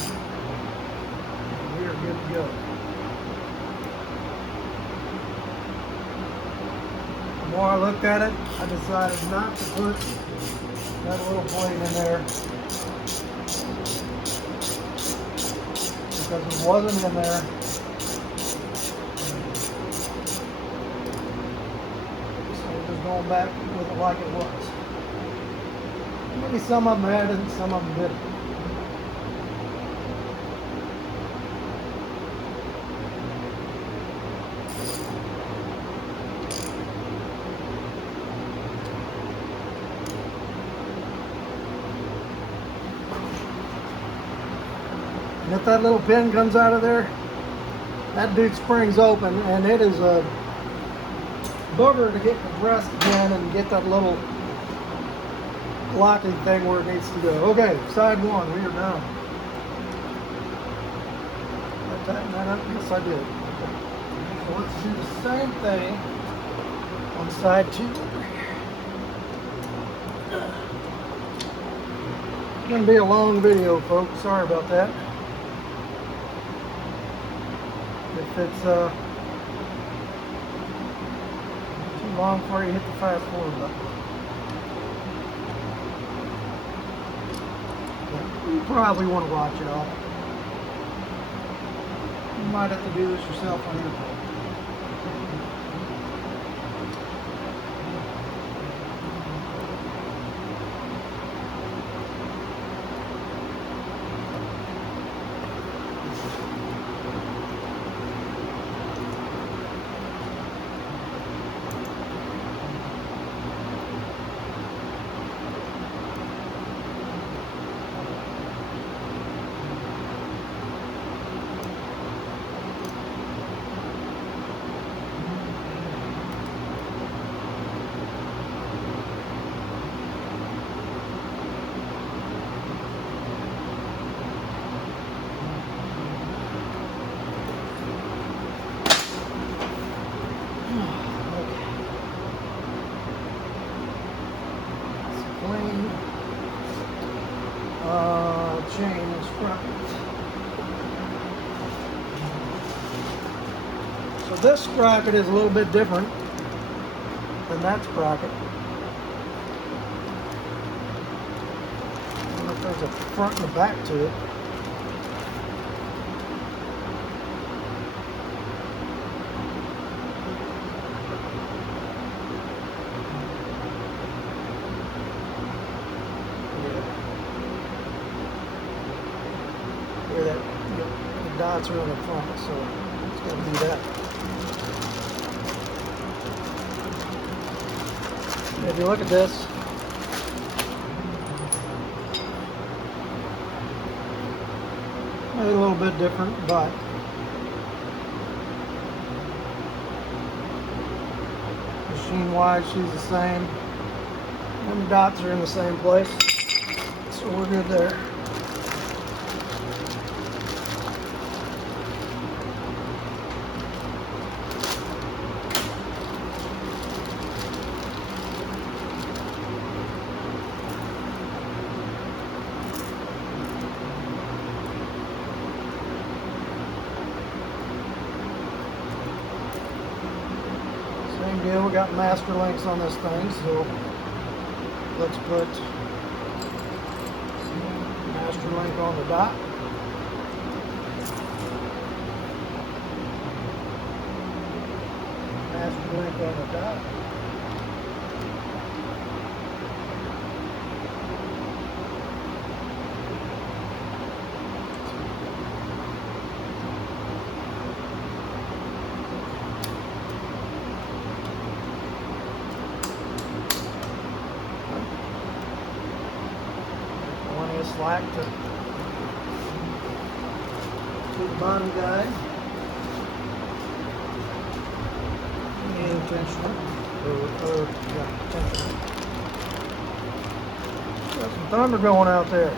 and we are good to go. The more I looked at it, I decided not to put that little plate in there because it wasn't in there. So we're just going back with it like it was. Maybe some of them had it and some of them didn't. And if that little pin comes out of there, that dude springs open, and it is a booger to get compressed again and get that little locking thing where it needs to go. Okay, side one, we are done. tighten that up? Yes, I did. So let's do the same thing on side 2. It's going to be a long video, folks. Sorry about that. If it's too long for you, hit the fast forward button. Yeah, you probably want to watch it all. You might have to do this yourself on your phone. Chain and sprockets. So this sprocket is a little bit different than that sprocket. I don't know if there's a front and a back to it. That the dots are on the front, so it's going to be that. If you look at this, a little bit different, but machine-wise, she's the same. And the dots are in the same place, so we're good there. Same deal, we got master links on this thing, so let's put master link on the dot. Master link on the dot. Slack to the bottom guide. And tensioner. Yeah, tensioner. Got some thunder going out there.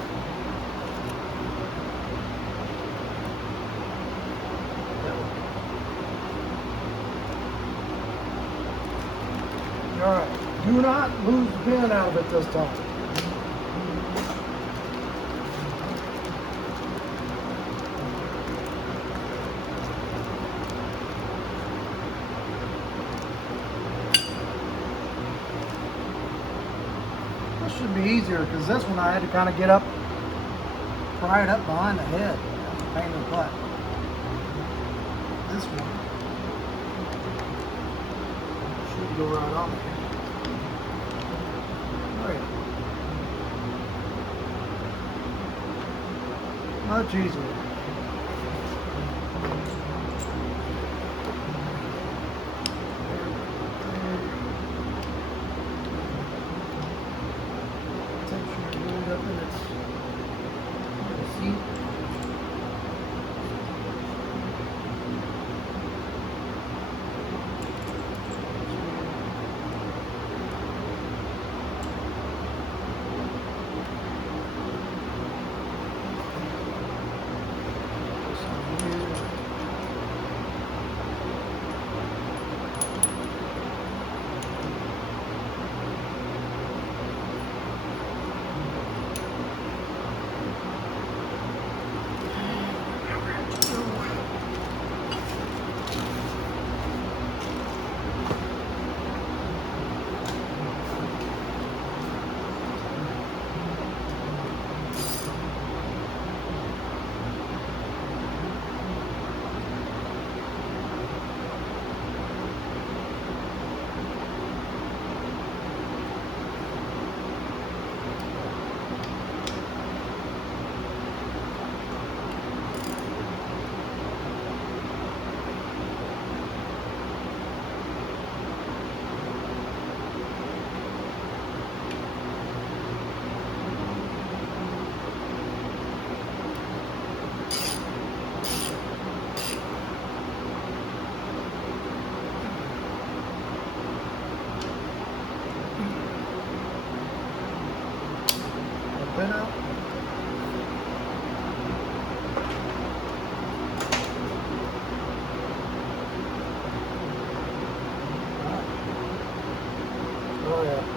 Alright, do not lose the pin out of it this time. Should be easier because this one I had to kind of get up, pry it up behind the head, pain in the butt. This one should go right on there. All right, much easier.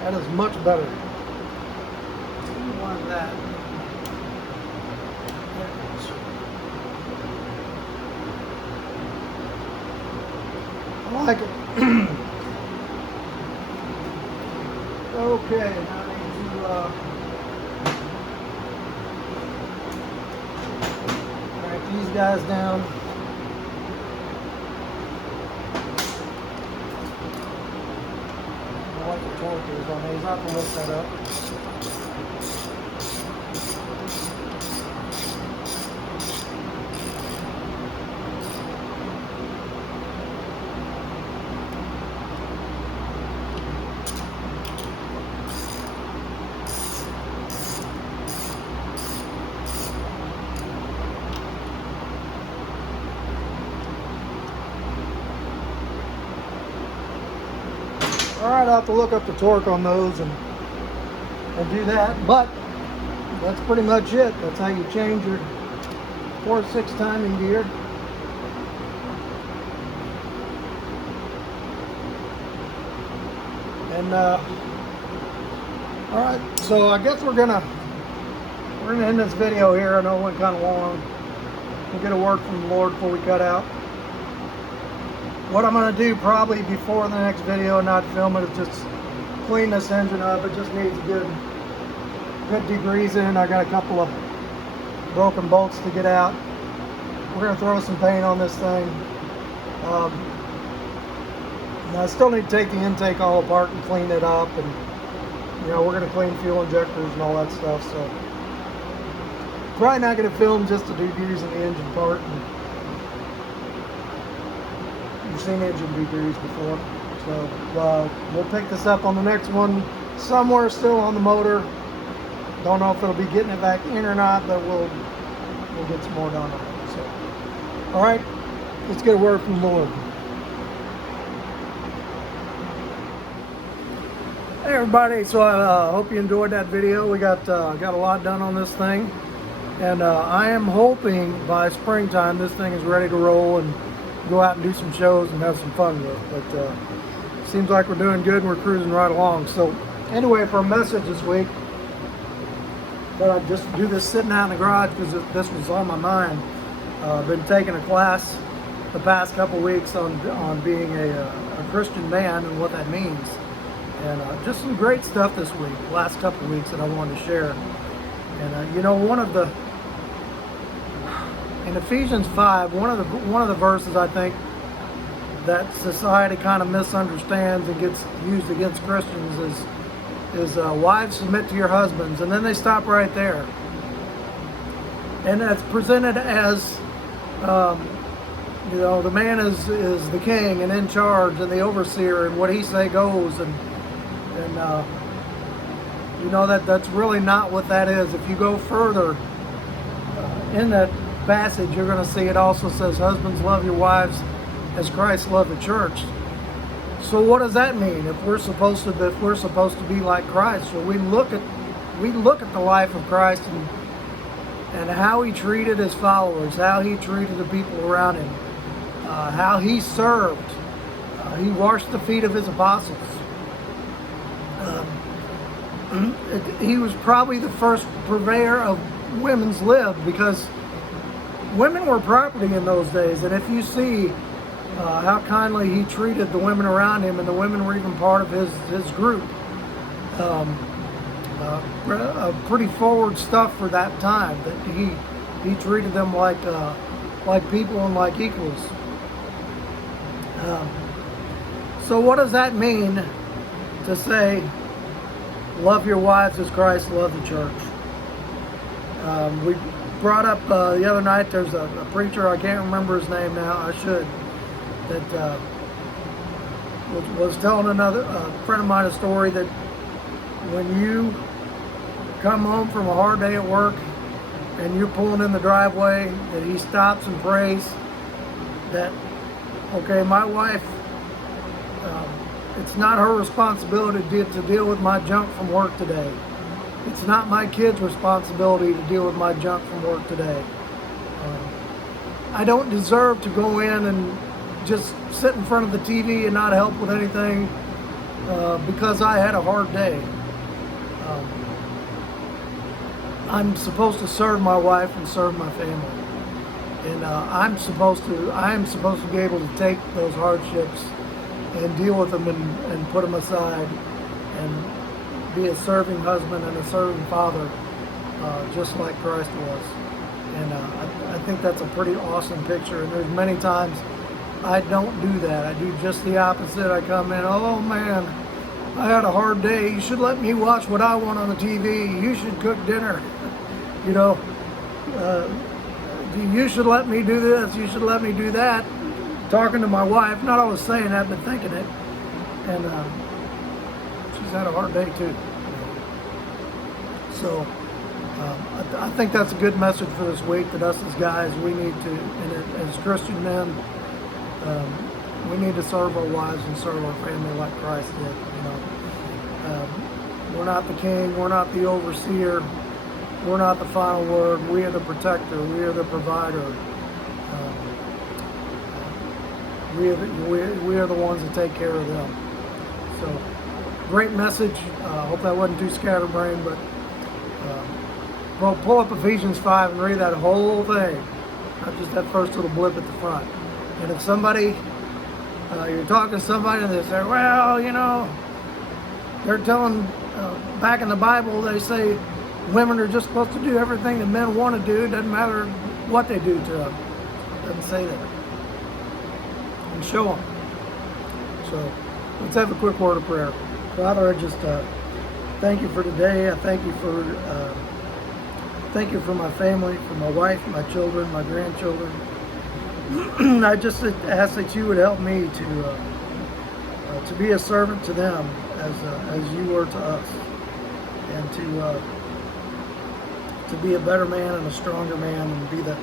That is much better. Like that. There it is. I like it. Okay, now I need to crank these guys down. I like the torque is on these. I have to look that up. Alright, I'll have to look up the torque on those and do that, but that's pretty much it. That's how you change your 4/6 timing gear. And alright, so I guess we're gonna end this video here. I know it went kind of long. We'll get a word from the Lord before we cut out. What I'm going to do probably before the next video and not film it is just clean this engine up. It just needs a good degreasing. I got a couple of broken bolts to get out. We're going to throw some paint on this thing. Now I still need to take the intake all apart and clean it up, and you know, we're going to clean fuel injectors and all that stuff. So probably not going to film just the degreasing the engine part. You've seen engine degrees before, so we'll pick this up on the next one, somewhere still on the motor. Don't know if it'll be getting it back in or not, but we'll get some more done on it. So, all right, let's get a word from the Lord. Hey everybody, so I hope you enjoyed that video. We got a lot done on this thing, and I am hoping by springtime this thing is ready to roll and go out and do some shows and have some fun with. But seems like we're doing good and we're cruising right along. So anyway, for a message this week, but I just do this sitting out in the garage because this was on my mind. I've been taking a class the past couple weeks on being a Christian man and what that means, and just some great stuff this week, last couple weeks, that I wanted to share. And you know, in Ephesians 5, one of the verses I think that society kind of misunderstands and gets used against Christians is wives, submit to your husbands, and then they stop right there. And that's presented as you know, the man is the king and in charge and the overseer, and what he say goes, and you know, that's really not what that is. If you go further in that passage, you're going to see it also says, husbands, love your wives as Christ loved the church. So what does that mean? If we're supposed to be like Christ, well, we look at the life of Christ and how he treated his followers, how he treated the people around him, how he served. He washed the feet of his apostles. He was probably the first purveyor of women's lib, because women were property in those days. And if you see how kindly he treated the women around him, and the women were even part of his group, pretty forward stuff for that time, that he treated them like people and like equals. So what does that mean to say, love your wives as Christ loved the church? We brought up the other night, there's a preacher, I can't remember his name now, I should, that was telling a friend of mine a story that when you come home from a hard day at work and you're pulling in the driveway, that he stops and prays that, okay, my wife, it's not her responsibility to deal with my junk from work today. It's not my kids' responsibility to deal with my junk from work today. I don't deserve to go in and just sit in front of the TV and not help with anything because I had a hard day. I'm supposed to serve my wife and serve my family, and I am supposed to be able to take those hardships and deal with them and put them aside and be a serving husband and a serving father, just like Christ was. And I think that's a pretty awesome picture. And there's many times I don't do that. I do just the opposite. I come in, oh man, I had a hard day. You should let me watch what I want on the TV. You should cook dinner. You know, you should let me do this. You should let me do that. Talking to my wife, not always saying that, but thinking it. And she's had a hard day too. So I think that's a good message for this week, that us as guys, we need to, and as Christian men, we need to serve our wives and serve our family like Christ did. You know, we're not the king, we're not the overseer, we're not the final word. We are the protector, we are the provider. We are the ones that take care of them. So, great message. Hope that wasn't too scatterbrained, but well, pull up Ephesians 5 and read that whole thing, not just that first little blip at the front. And if somebody, you're talking to somebody and they say, well, you know, they're telling, back in the Bible, they say women are just supposed to do everything that men want to do. It doesn't matter what they do to them. It doesn't say that. And show them. So let's have a quick word of prayer. Father, I just thank you for today. I thank you for my family, for my wife, my children, my grandchildren. I just ask that you would help me to be a servant to them as you were to us, and to be a better man and a stronger man, and be the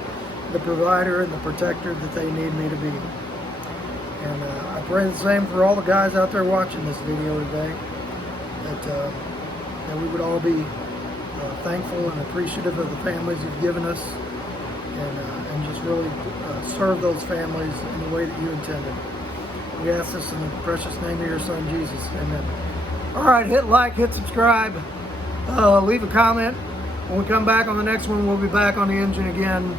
provider and the protector that they need me to be. And I pray the same for all the guys out there watching this video today, that we would all be thankful and appreciative of the families you've given us, and just really serve those families in the way that you intended. We ask this in the precious name of your Son, Jesus. Amen. All right, hit like, hit subscribe, leave a comment. When we come back on the next one, we'll be back on the engine again.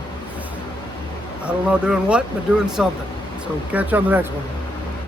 I don't know doing what, but doing something. So catch you on the next one.